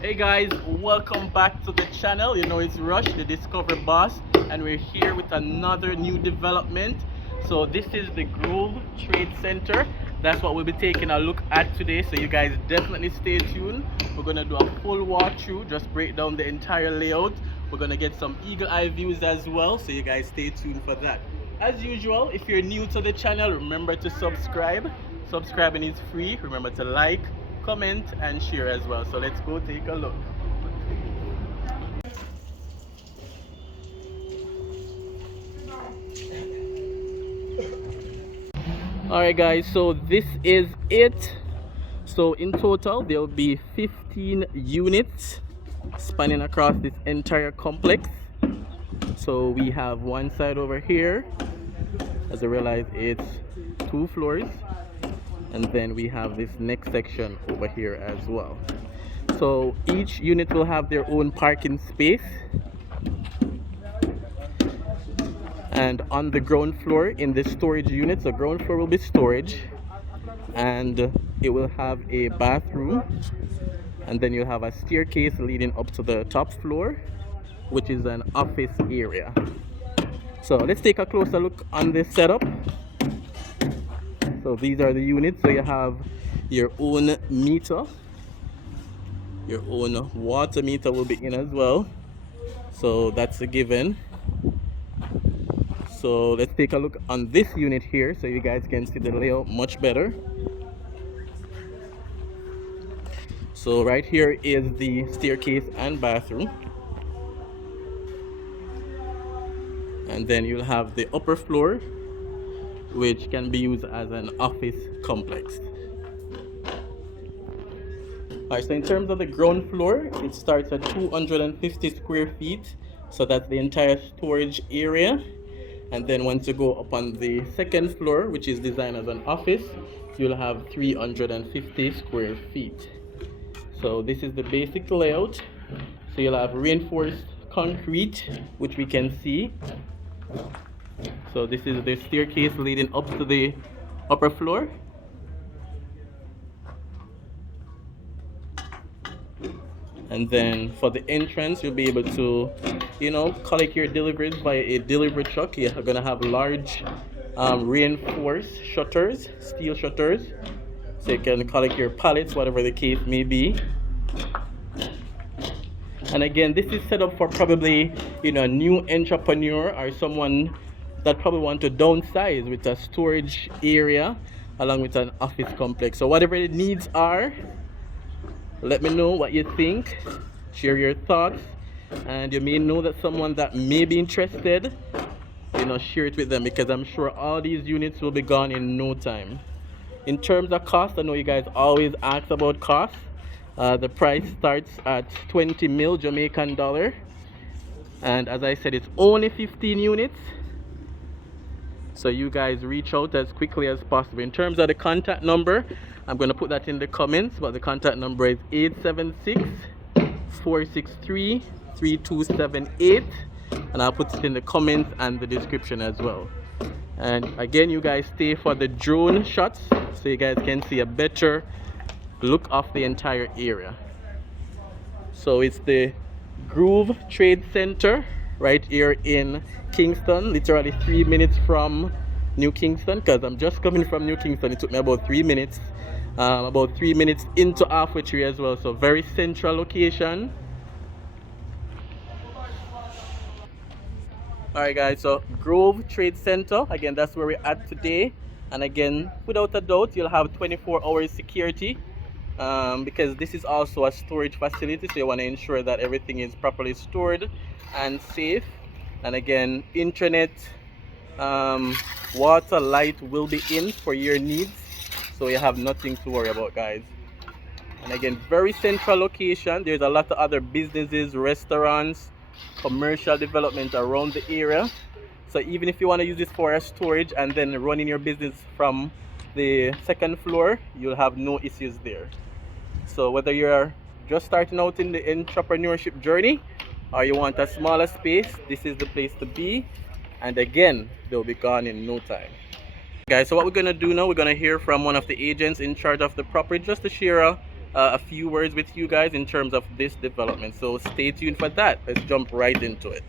Hey guys, welcome back to the channel. You know, it's Rush, the Discover Boss, and we're here with another new development. So this is the Grove Trade Center. That's what we'll be taking a look at today, so you guys definitely stay tuned. We're gonna do a full walkthrough, just break down the entire layout. We're gonna get some eagle eye views as well, so you guys stay tuned for that. As usual, if you're new to the channel, remember to subscribe. Subscribing is free. Remember to like, comment and share as well. So let's go take a look. Alright guys, so this is it. So in total there will be 15 units spanning across this entire complex. So we have one side over here. As I realize, it's 2 floors. And then we have this next section over here as well. So each unit will have their own parking space. And on the ground floor in the storage unit, the ground floor will be storage, and it will have a bathroom, and then you'll have a staircase leading up to the top floor, which is an office area. So let's take a closer look on this setup. So these are the units. So you have your own meter, your own water meter will be in as well, so that's a given. So let's take a look on this unit here so you guys can see the layout much better. So right here is the staircase and bathroom, and then you'll have the upper floor, which can be used as an office complex. Alright, so in terms of the ground floor, it starts at 250 square feet, so that's the entire storage area. And then once you go up on the second floor, which is designed as an office, you'll have 350 square feet. So this is the basic layout. So you'll have reinforced concrete, which we can see. So this is the staircase leading up to the upper floor. And then for the entrance, you'll be able to, you know, collect your deliveries by a delivery truck. You're gonna have large reinforced shutters, steel shutters, so you can collect your pallets, whatever the case may be. And again, this is set up for probably, you know, a new entrepreneur or someone that probably want to downsize with a storage area along with an office complex. So whatever the needs are, let me know what you think, share your thoughts, and you may know that someone that may be interested, you know, share it with them, because I'm sure all these units will be gone in no time. In terms of cost, I know you guys always ask about cost. The price starts at 20 mil Jamaican dollar, and as I said, it's only 15 units. So you guys reach out as quickly as possible. In terms of the contact number, I'm going to put that in the comments, but the contact number is 876-463-3278, and I'll put it in the comments and the description as well. And again, you guys stay for the drone shots so you guys can see a better look of the entire area. So it's the Groove Trade Center right here in Kingston, literally 3 minutes from New Kingston, because I'm just coming from New Kingston. It took me about 3 minutes, about 3 minutes into halfway tree as well. So very central location. Alright guys, so Grove Trade Center, again that's where we're at today. And again, without a doubt, you'll have 24 hours security, because this is also a storage facility, so you want to ensure that everything is properly stored and safe. And again, internet, water, light will be in for your needs, so you have nothing to worry about, guys. And again, very central location. There's a lot of other businesses, restaurants, commercial development around the area. So even if you want to use this for a storage and then running your business from the second floor, you'll have no issues there. So whether you're just starting out in the entrepreneurship journey or you want a smaller space, this is the place to be. And again, they'll be gone in no time. Guys, so what we're gonna do now, we're gonna hear from one of the agents in charge of the property just to share a few words with you guys in terms of this development. So stay tuned for that. Let's jump right into it.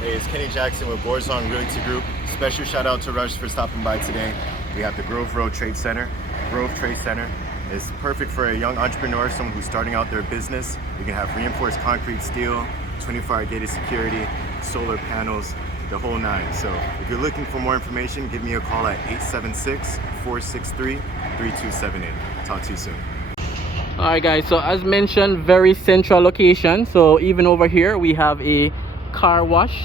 Hey, it's Kenny Jackson with Borzong Realty Group. Special shout out to Rush for stopping by today. We have the Grove Road Trade Center. Grove Trade Center is perfect for a young entrepreneur, someone who's starting out their business. You can have reinforced concrete, steel, 24-hour gated security, solar panels, the whole nine. So if you're looking for more information, give me a call at 876-463-3278. Talk to you soon. Alright guys, so as mentioned, very central location. So even over here we have a car wash.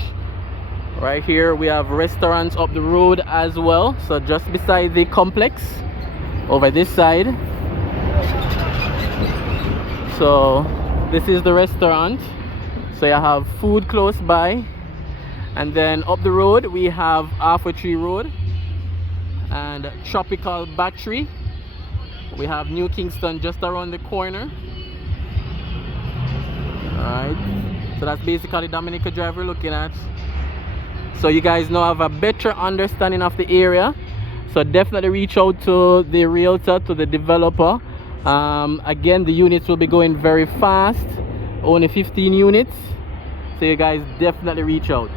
Right here we have restaurants up the road as well, so just beside the complex over this side. So this is the restaurant, so you have food close by. And then up the road we have Halfway Tree Road and Tropical Battery. We have New Kingston just around the corner. Alright, so that's basically Dominica Drive we're looking at. So you guys now have a better understanding of the area. So definitely reach out to the realtor, to the developer. Again, the units will be going very fast, only 15 units. So you guys definitely reach out.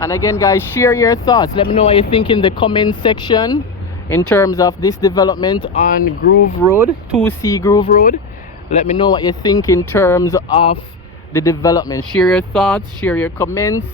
And again guys, share your thoughts. Let me know what you think in the comment section in terms of this development on Groove Road, 2C Groove Road. Let me know what you think in terms of the development. Share your thoughts, share your comments.